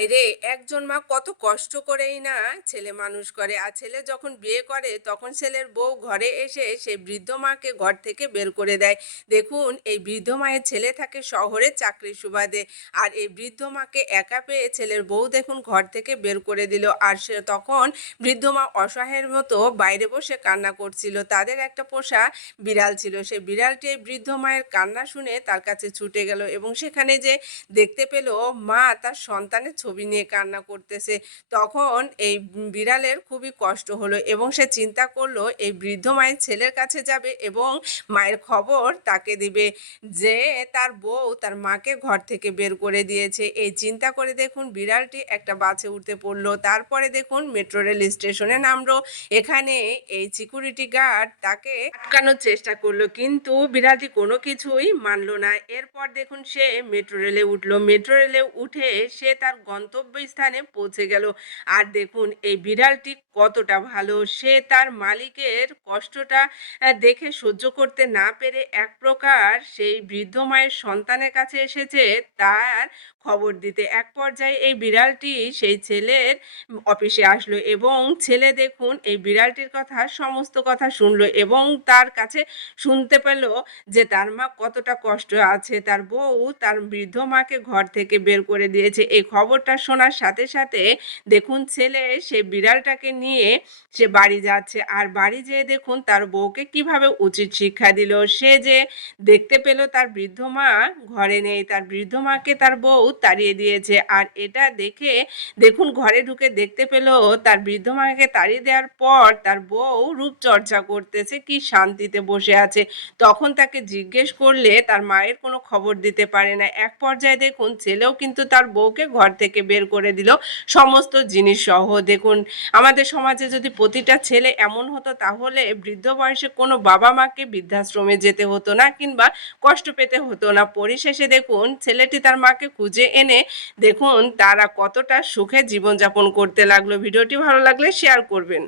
হায়রে! একজন মা কত কষ্ট করেই না ছেলে মানুষ করে। আর ছেলে যখন বিয়ে করে তখন ছেলের বউ ঘরে এসে সেই বৃদ্ধ মাকে ঘর থেকে বের করে দেয়। দেখুন এই বৃদ্ধ মায়ের ছেলে থাকে শহরে চাকরির সুবাদে। আর এই বৃদ্ধ মাকে একা পেয়ে ছেলের বউ দেখুন ঘর থেকে বের করে দিল। আর সে তখন বৃদ্ধ মা অসহায়ের মতো বাইরে বসে কান্না করছিল। তাদের একটা পোষা বিড়াল ছিল। সেই বিড়ালটি এই বৃদ্ধ মায়ের কান্না শুনে তার কাছে ছুটে গেল এবং সেখানে যে দেখতে পেল মা তার সন্তানের ছবি নিয়ে কান্না করতেছে। তখন এই বিড়ালের খুবই কষ্ট হলো এবং সে চিন্তা করলো এই বৃদ্ধ মায়ের ছেলের কাছে যাবে এবং মায়ের খবর তাকে দিবে যে তার বউ তার মাকে ঘর থেকে বের করে দিয়েছে। এই চিন্তা করে দেখুন বিড়ালটি একটা বাসে উঠে পড়লো। তারপরে দেখুন মেট্রো রেল স্টেশনে নামলো। এখানে এই সিকিউরিটি গার্ড তাকে আটকানোর চেষ্টা করলো কিন্তু বিড়ালটি কোনো কিছুই মানলো না। এরপর দেখুন সে মেট্রো রেলে উঠলো। মেট্রো রেলে উঠে সে তার গন্তব্যস্থানে পৌঁছে গেল। আর দেখুন এই বিড়ালটি কতটা ভালো। সে তার মালিকের কষ্টটা দেখে সহ্য করতে না পেরে এক প্রকার সেই বৃদ্ধ মায়ের সন্তানের কাছে এসেছে তার খবর দিতে। এক পর্যায়ে এই বিড়ালটি সেই ছেলের অফিসে আসলো এবং ছেলে দেখুন এই বিড়ালটির কথা সমস্ত কথা শুনলো এবং তার কাছে শুনতে পেল যে তার মা কতটা কষ্ট আছে। তার বউ তার বৃদ্ধ মাকে ঘর থেকে বের করে দিয়েছে। এই খবরটা শোনার সাথে, সাথে দেখুন ছেলে সে বিড়ালটাকে নিয়ে সে বাড়ি যাচ্ছে। আর বাড়ি যেয়ে দেখুন তার বউকে কিভাবে উচিত শিক্ষা দিল। সে যে দেখতে পেল তার বৃদ্ধ মা ঘরে নেই। তার বৃদ্ধ মাকে তার বউ তাড়িয়ে দিয়েছে। আর এটা দেখে দেখুন ঘরে ঢুকে দেখতে পেল তার বৃদ্ধ মাকে তাড়িয়ে দেওয়ার পর তার বউ রূপচর্চা করতেছে, কি শান্তিতে বসে আছে। তখন তাকে জিজ্ঞেস করলে তার মায়ের কোনো খবর দিতে পারে না। এক পর্যায়ে দেখুন ছেলেও কিন্তু তার বউকে ঘর থেকে বের করে দিল সমস্ত জিনিস সহ। দেখুন আমাদের সমাজে যদি প্রতিটা ছেলে এমন হতো তাহলে বৃদ্ধ বয়সে কোনো বাবা মাকে বৃদ্ধাশ্রমে যেতে হতো না কিংবা কষ্ট পেতে হতো না। পরিশেষে দেখুন ছেলেটি তার মাকে খুঁজে এনে দেখুন তারা কতটা সুখে জীবনযাপন করতে লাগলো। ভিডিওটি ভালো লাগলে শেয়ার করবেন।